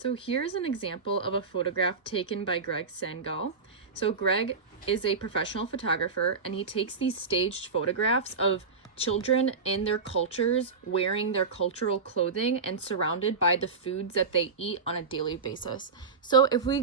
So here's an example of a photograph taken by Gregg Segal. So Gregg is a professional photographer, and he takes these staged photographs of children in their cultures wearing their cultural clothing and surrounded by the foods that they eat on a daily basis. So if we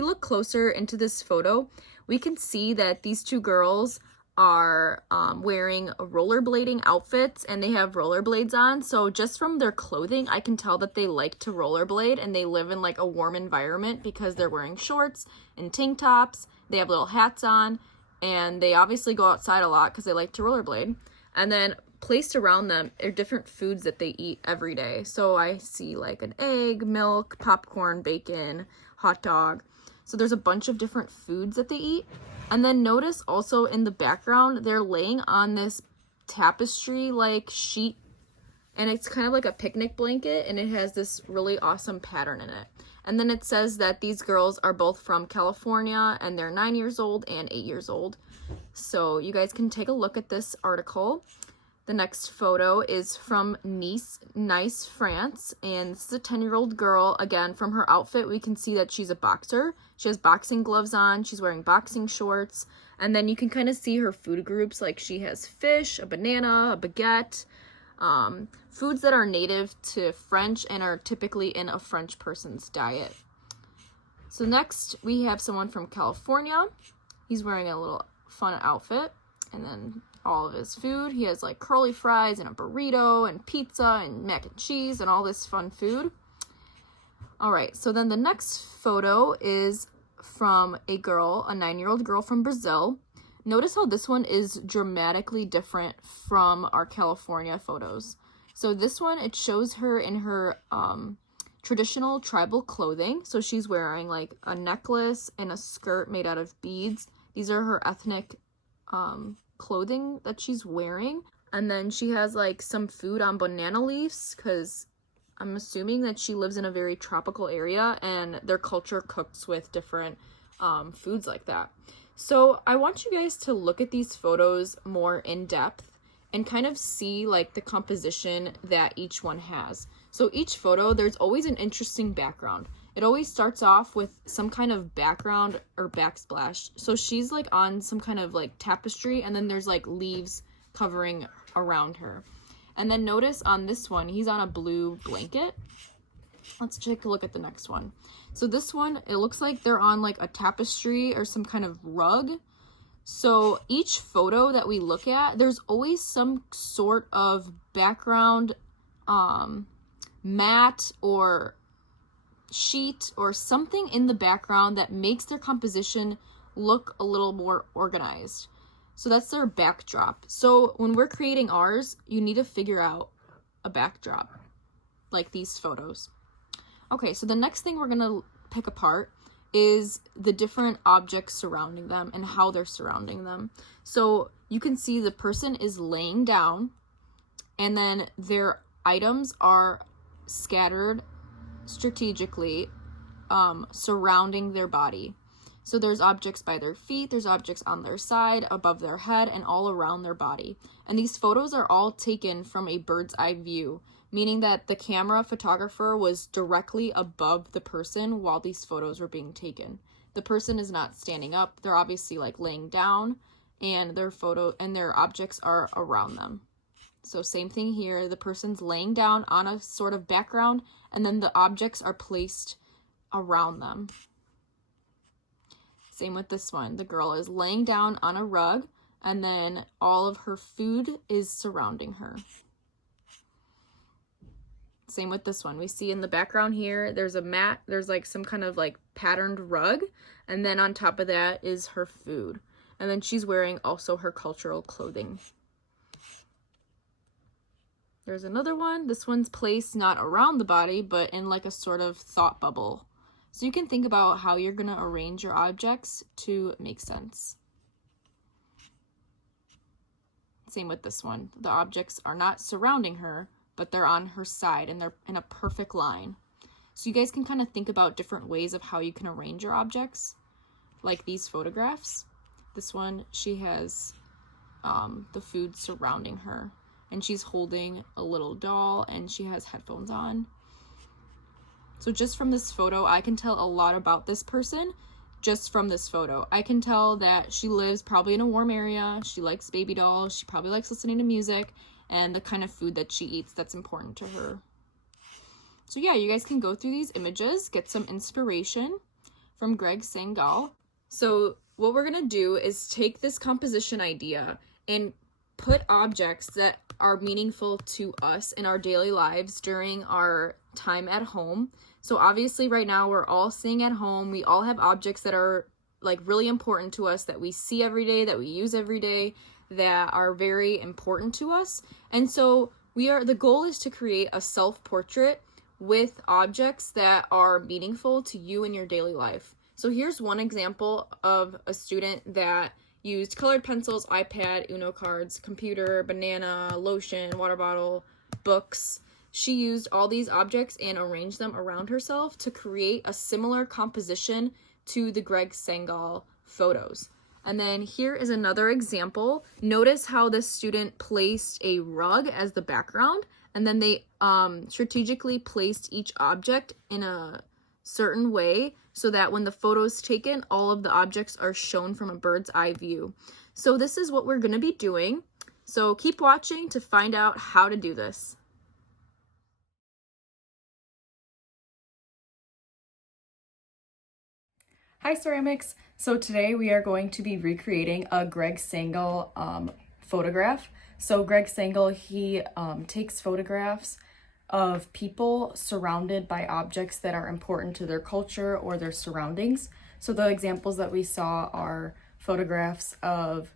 look closer into this photo, we can see that these two girls are wearing rollerblading outfits, and they have rollerblades on. So just from their clothing, I can tell that they like to rollerblade and they live in like a warm environment because they're wearing shorts and tank tops. They have little hats on, and they obviously go outside a lot because they like to rollerblade. And then placed around them are different foods that they eat every day. So I see like an egg, milk, popcorn, bacon, hot dog. So there's a bunch of different foods that they eat. And then notice also in the background, they're laying on this tapestry like sheet, and it's kind of like a picnic blanket, and it has this really awesome pattern in it. And then it says that these girls are both from California, and they're 9 years old and 8 years old. So you guys can take a look at this article. The next photo is from Nice, France, and this is a 10-year-old girl. Again, from her outfit, we can see that she's a boxer. She has boxing gloves on, she's wearing boxing shorts, and then you can kind of see her food groups, like she has fish, a banana, a baguette, foods that are native to French and are typically in a French person's diet. So next, we have someone from California. He's wearing a little fun outfit, and then all of his food. He has like curly fries and a burrito and pizza and mac and cheese and all this fun food. All right, so then the next photo is from a girl, a 9-year-old girl from Brazil. Notice how this one is dramatically different from our California photos. So this one, it shows her in her traditional tribal clothing. So she's wearing like a necklace and a skirt made out of beads. These are her ethnic clothing that she's wearing. And then she has like some food on banana leaves, because I'm assuming that she lives in a very tropical area and their culture cooks with different foods like that. So I want you guys to look at these photos more in depth and kind of see like the composition that each one has. So each photo, there's always an interesting background. It always starts off with some kind of background or backsplash. So she's like on some kind of like tapestry, and then there's like leaves covering around her. And then notice on this one, he's on a blue blanket. Let's take a look at the next one. So this one, it looks like they're on like a tapestry or some kind of rug. So each photo that we look at, there's always some sort of background mat or sheet or something in the background that makes their composition look a little more organized. So that's their backdrop. So when we're creating ours, you need to figure out a backdrop like these photos. Okay, so the next thing we're gonna pick apart is the different objects surrounding them and how they're surrounding them. So you can see the person is laying down, and then their items are scattered strategically surrounding their body. So there's objects by their feet, there's objects on their side, above their head, and all around their body. And these photos are all taken from a bird's eye view, meaning that the camera photographer was directly above the person while these photos were being taken. The person is not standing up, they're obviously like laying down, and their objects are around them. So same thing here, the person's laying down on a sort of background, and then the objects are placed around them. Same with this one. The girl is laying down on a rug, and then all of her food is surrounding her. Same with this one. We see in the background here, there's a mat, there's like some kind of like patterned rug, and then on top of that is her food. And then she's wearing also her cultural clothing. There's another one. This one's placed not around the body, but in like a sort of thought bubble. So you can think about how you're going to arrange your objects to make sense. Same with this one. The objects are not surrounding her, but they're on her side, and they're in a perfect line. So you guys can kind of think about different ways of how you can arrange your objects, like these photographs. This one, she has the food surrounding her, and she's holding a little doll, and she has headphones on. So just from this photo, I can tell a lot about this person just from this photo. I can tell that she lives probably in a warm area, she likes baby dolls, she probably likes listening to music, and the kind of food that she eats that's important to her. So yeah, you guys can go through these images, get some inspiration from Gregg Segal. So what we're gonna do is take this composition idea and put objects that are meaningful to us in our daily lives during our time at home. So obviously right now we're all staying at home. We all have objects that are like really important to us, that we see every day, that we use every day, that are very important to us. And so the goal is to create a self-portrait with objects that are meaningful to you in your daily life. So here's one example of a student that used colored pencils, iPad, Uno cards, computer, banana, lotion, water bottle, books. She used all these objects and arranged them around herself to create a similar composition to the Gregg Segal photos. And then here is another example. Notice how this student placed a rug as the background, and then they strategically placed each object in a certain way so that when the photo is taken, all of the objects are shown from a bird's eye view. So this is what we're going to be doing. So keep watching to find out how to do this. Hi Ceramics! So today we are going to be recreating a Gregg Segal photograph. So Gregg Segal, he takes photographs of people surrounded by objects that are important to their culture or their surroundings. So the examples that we saw are photographs of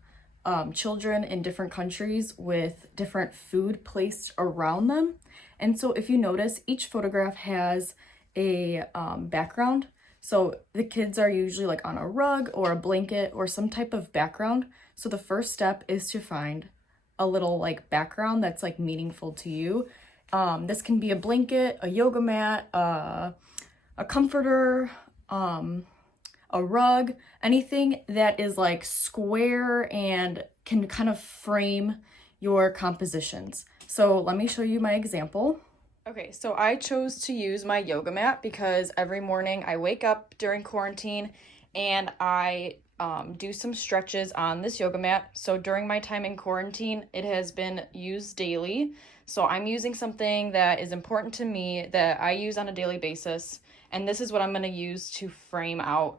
children in different countries with different food placed around them. And so if you notice, each photograph has a background. So the kids are usually like on a rug or a blanket or some type of background. So the first step is to find a little like background that's like meaningful to you. This can be a blanket, a yoga mat, a comforter, a rug, anything that is like square and can kind of frame your compositions. So let me show you my example. Okay, so I chose to use my yoga mat because every morning I wake up during quarantine and I do some stretches on this yoga mat. So during my time in quarantine, it has been used daily. So I'm using something that is important to me that I use on a daily basis. And this is what I'm going to use to frame out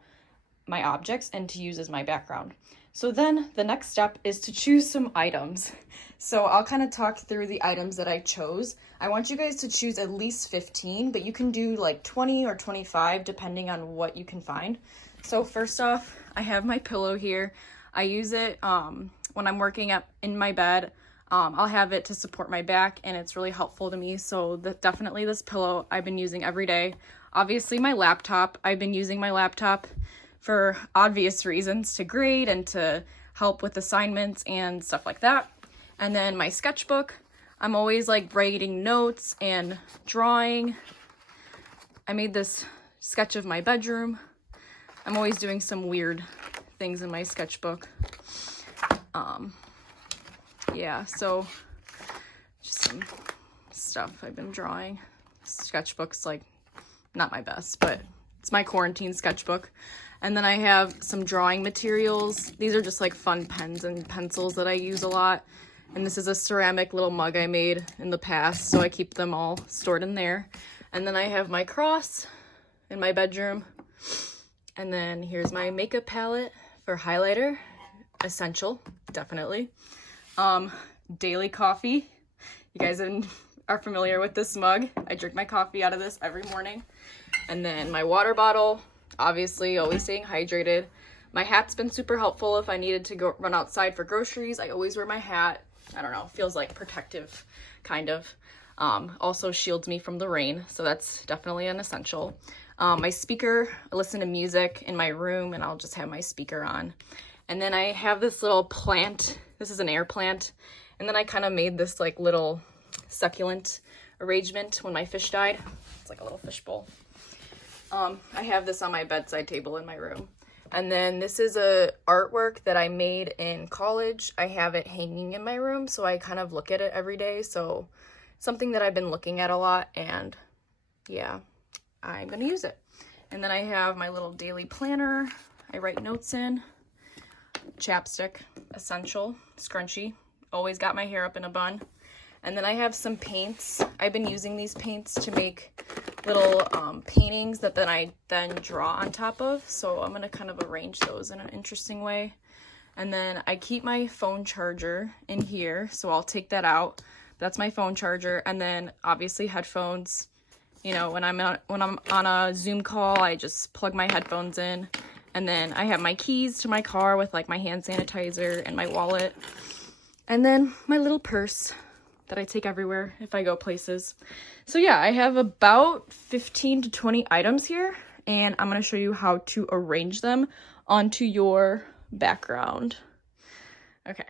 my objects and to use as my background. So then the next step is to choose some items. So I'll kind of talk through the items that I chose. I want you guys to choose at least 15, but you can do like 20 or 25 depending on what you can find. So first off, I have my pillow here. I use it when I'm working up in my bed. I'll have it to support my back and it's really helpful to me. So definitely this pillow I've been using every day. Obviously my laptop, I've been using my laptop for obvious reasons, to grade and to help with assignments and stuff like that. And then my sketchbook, I'm always like writing notes and drawing. I made this sketch of my bedroom. I'm always doing some weird things in my sketchbook. Yeah, so just some stuff I've been drawing. Sketchbook's like not my best, but it's my quarantine sketchbook. And then I have some drawing materials. These are just like fun pens and pencils that I use a lot. And this is a ceramic little mug I made in the past, so I keep them all stored in there. And then I have my cross in my bedroom. And then here's my makeup palette for highlighter. Essential, definitely. Daily coffee. You guys are familiar with this mug. I drink my coffee out of this every morning. And then my water bottle. Obviously, always staying hydrated. My hat's been super helpful if I needed to go run outside for groceries. I always wear my hat. I don't know, feels like protective, kind of. Also shields me from the rain, so that's definitely an essential. My speaker, I listen to music in my room and I'll just have my speaker on. And then I have this little plant. This is an air plant. And then I kind of made this like little succulent arrangement when my fish died. It's like a little fish bowl. I have this on my bedside table in my room. And then this is a artwork that I made in college. I have it hanging in my room, so I kind of look at it every day. So something that I've been looking at a lot, and yeah, I'm gonna use it. And then I have my little daily planner. I write notes in. Chapstick, essential, scrunchie. Always got my hair up in a bun. And then I have some paints. I've been using these paints to make little paintings that then I draw on top of. So I'm gonna kind of arrange those in an interesting way. And then I keep my phone charger in here, so I'll take that out. That's my phone charger. And then obviously headphones. You know, when I'm on a Zoom call, I just plug my headphones in. And then I have my keys to my car with like my hand sanitizer and my wallet. And then my little purse that I take everywhere if I go places. So yeah, I have about 15 to 20 items here, and I'm gonna show you how to arrange them onto your background. Okay.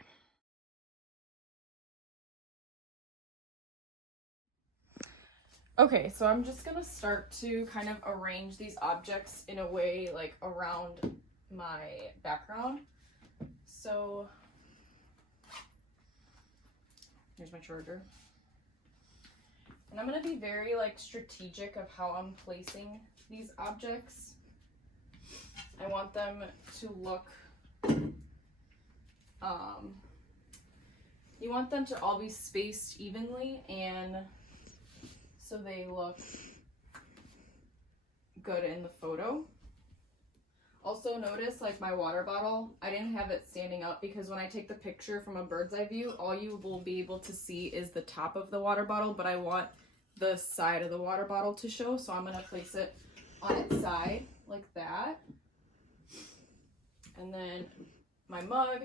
Okay, so I'm just gonna start to kind of arrange these objects in a way like around my background. So here's my charger. And I'm gonna be very like strategic of how I'm placing these objects. I want them to look, you want them to all be spaced evenly and so they look good in the photo. Also notice like my water bottle, I didn't have it standing up because when I take the picture from a bird's eye view, all you will be able to see is the top of the water bottle, but I want the side of the water bottle to show, so I'm gonna place it on its side like that. And then my mug,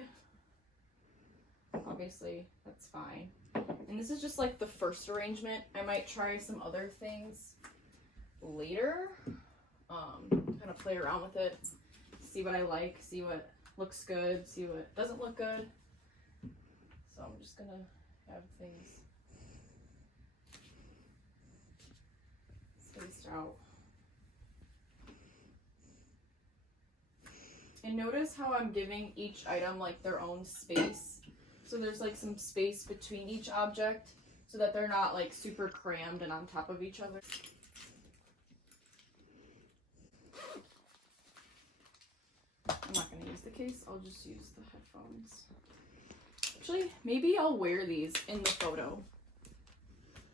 obviously that's fine. And this is just like the first arrangement. I might try some other things later. Kind of play around with it, see what I like, see what looks good, see what doesn't look good. So I'm just gonna have things spaced out. And notice how I'm giving each item like their own space. So there's like some space between each object so that they're not like super crammed and on top of each other. I'm not going to use the case, I'll just use the headphones. Actually, maybe I'll wear these in the photo.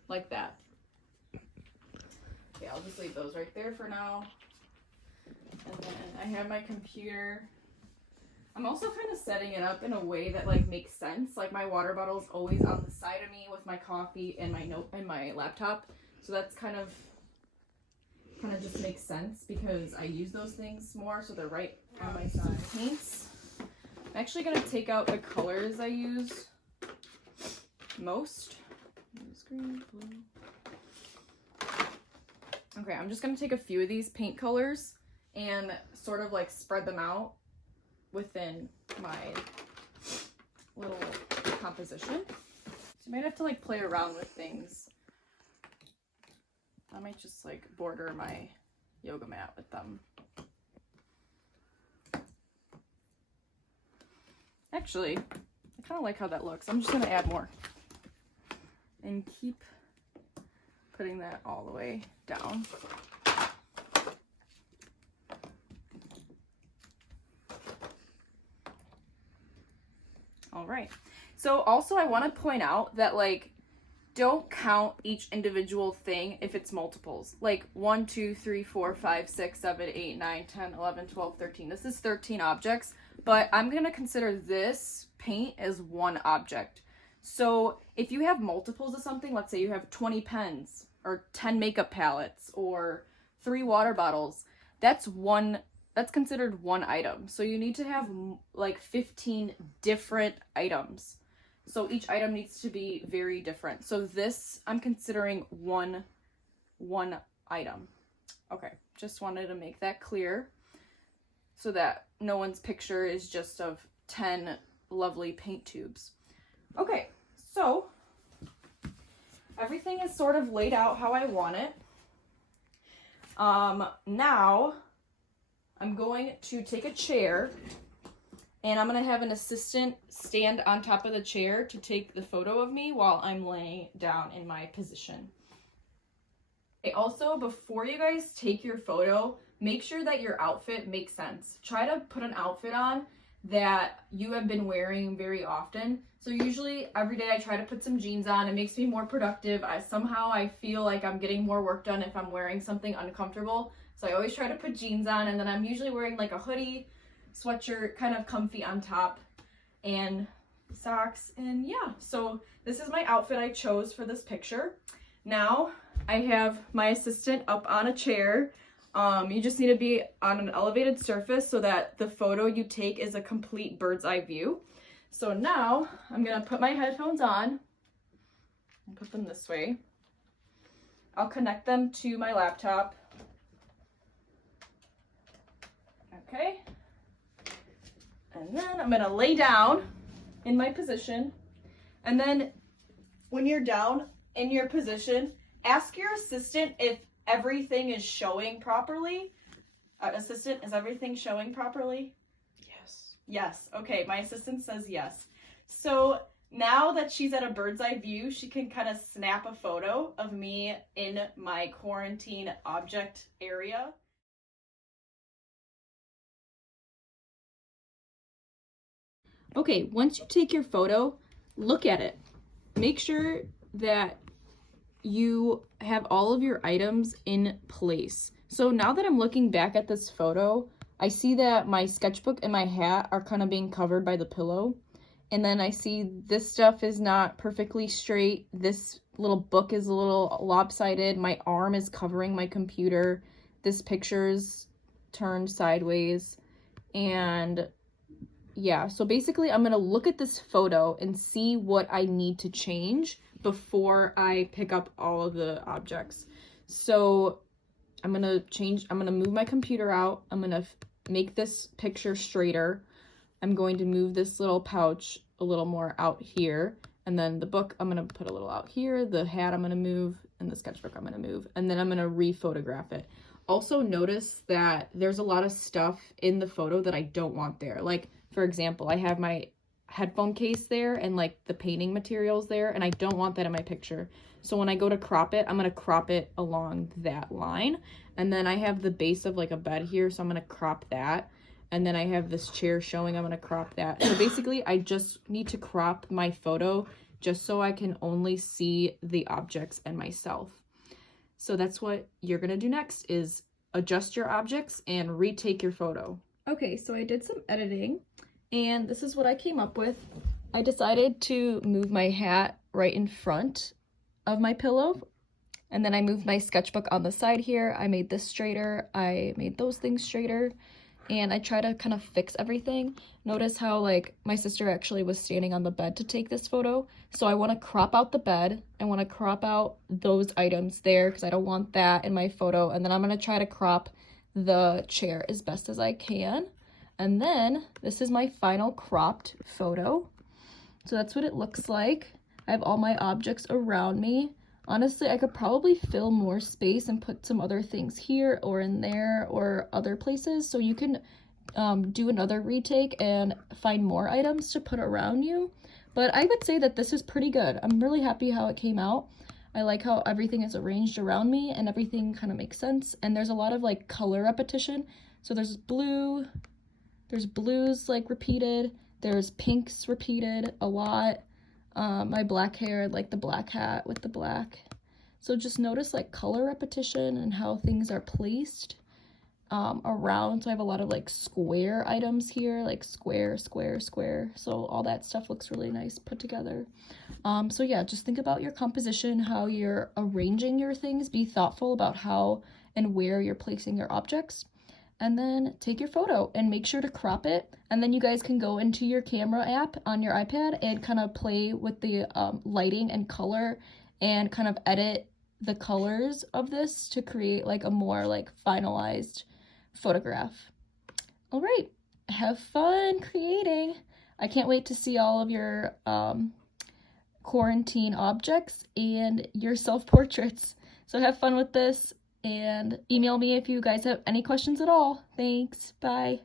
Like that. Okay, I'll just leave those right there for now. And then I have my computer. I'm also kind of setting it up in a way that like makes sense. Like my water bottle is always on the side of me with my coffee and my note and my laptop. So that's kind of just makes sense because I use those things more, so they're right on my side. Paints. I'm actually gonna take out the colors I use most. Green, blue. Okay, I'm just gonna take a few of these paint colors and sort of like spread them out within my little composition. So you might have to like play around with things. I might just like border my yoga mat with them. Actually, I kind of like how that looks. I'm just gonna add more and keep putting that all the way down. All right. So also I want to point out that like, don't count each individual thing if it's multiples. Like 1, 2, 3, 4, 5, 6, 7, 8, 9, 10, 11, 12, 13. This is 13 objects, but I'm going to consider this paint as one object. So if you have multiples of something, let's say you have 20 pens or 10 makeup palettes or 3 water bottles, that's considered one item. So you need to have like 15 different items. So each item needs to be very different. So this I'm considering one item. Okay, just wanted to make that clear so that no one's picture is just of 10 lovely paint tubes. Okay, so everything is sort of laid out how I want it. Now I'm going to take a chair and I'm going to have an assistant stand on top of the chair to take the photo of me while I'm laying down in my position. Also, before you guys take your photo, make sure that your outfit makes sense. Try to put an outfit on that you have been wearing very often. So usually every day I try to put some jeans on. It makes me more productive. I feel like I'm getting more work done if I'm wearing something uncomfortable. So I always try to put jeans on, and then I'm usually wearing like a hoodie, sweatshirt, kind of comfy on top, and socks. And yeah, so this is my outfit I chose for this picture. Now I have my assistant up on a chair. You just need to be on an elevated surface so that the photo you take is a complete bird's eye view. So now I'm gonna put my headphones on and put them this way. I'll connect them to my laptop. Okay. And then I'm gonna lay down in my position. And then when you're down in your position, ask your assistant if everything is showing properly. Assistant, is everything showing properly? Yes. Yes. Okay, my assistant says yes. So now that she's at a bird's eye view, she can kind of snap a photo of me in my quarantine object area. Okay, once you take your photo, look at it. Make sure that you have all of your items in place. So now that I'm looking back at this photo, I see that my sketchbook and my hat are kind of being covered by the pillow. And then I see this stuff is not perfectly straight. This little book is a little lopsided. My arm is covering my computer. This picture's turned sideways. And yeah, so basically I'm gonna look at this photo and see what I need to change before I pick up all of the objects. So I'm gonna move my computer out. I'm gonna make this picture straighter. I'm going to move this little pouch a little more out here. And then the book, I'm gonna put a little out here. The hat I'm gonna move, and the sketchbook I'm gonna move. And then I'm gonna re-photograph it. Also notice that there's a lot of stuff in the photo that I don't want there. Like, for example, I have my headphone case there and like the painting materials there, and I don't want that in my picture. So when I go to crop it, I'm gonna crop it along that line. And then I have the base of like a bed here, so I'm gonna crop that. And then I have this chair showing, I'm gonna crop that. So basically I just need to crop my photo just so I can only see the objects and myself. So that's what you're gonna do next, is adjust your objects and retake your photo. Okay, so I did some editing, and this is what I came up with. I decided to move my hat right in front of my pillow, and then I moved my sketchbook on the side here. I made this straighter, I made those things straighter, and I try to kind of fix everything. Notice how like my sister actually was standing on the bed to take this photo, so I want to crop out the bed. I want to crop out those items there because I don't want that in my photo, and then I'm going to try to crop the chair as best as I can. And then this is my final cropped photo. So that's what it looks like. I have all my objects around me. Honestly, I could probably fill more space and put some other things here or in there or other places. So you can do another retake and find more items to put around you. But I would say that this is pretty good. I'm really happy how it came out. I like how everything is arranged around me and everything kind of makes sense. And there's a lot of like color repetition. So there's blue, there's blues like repeated, there's pinks repeated a lot. My black hair, like the black hat with the black. So just notice like color repetition and how things are placed around. So I have a lot of like square items here, like square, square, square. So all that stuff looks really nice put together. So yeah, just think about your composition, how you're arranging your things. Be thoughtful about how and where you're placing your objects. And then take your photo and make sure to crop it. And then you guys can go into your camera app on your iPad and kind of play with the lighting and color and kind of edit the colors of this to create like a more like finalized photograph. All right, have fun creating. I can't wait to see all of your quarantine objects and your self-portraits. So have fun with this. And email me if you guys have any questions at all. Thanks. Bye.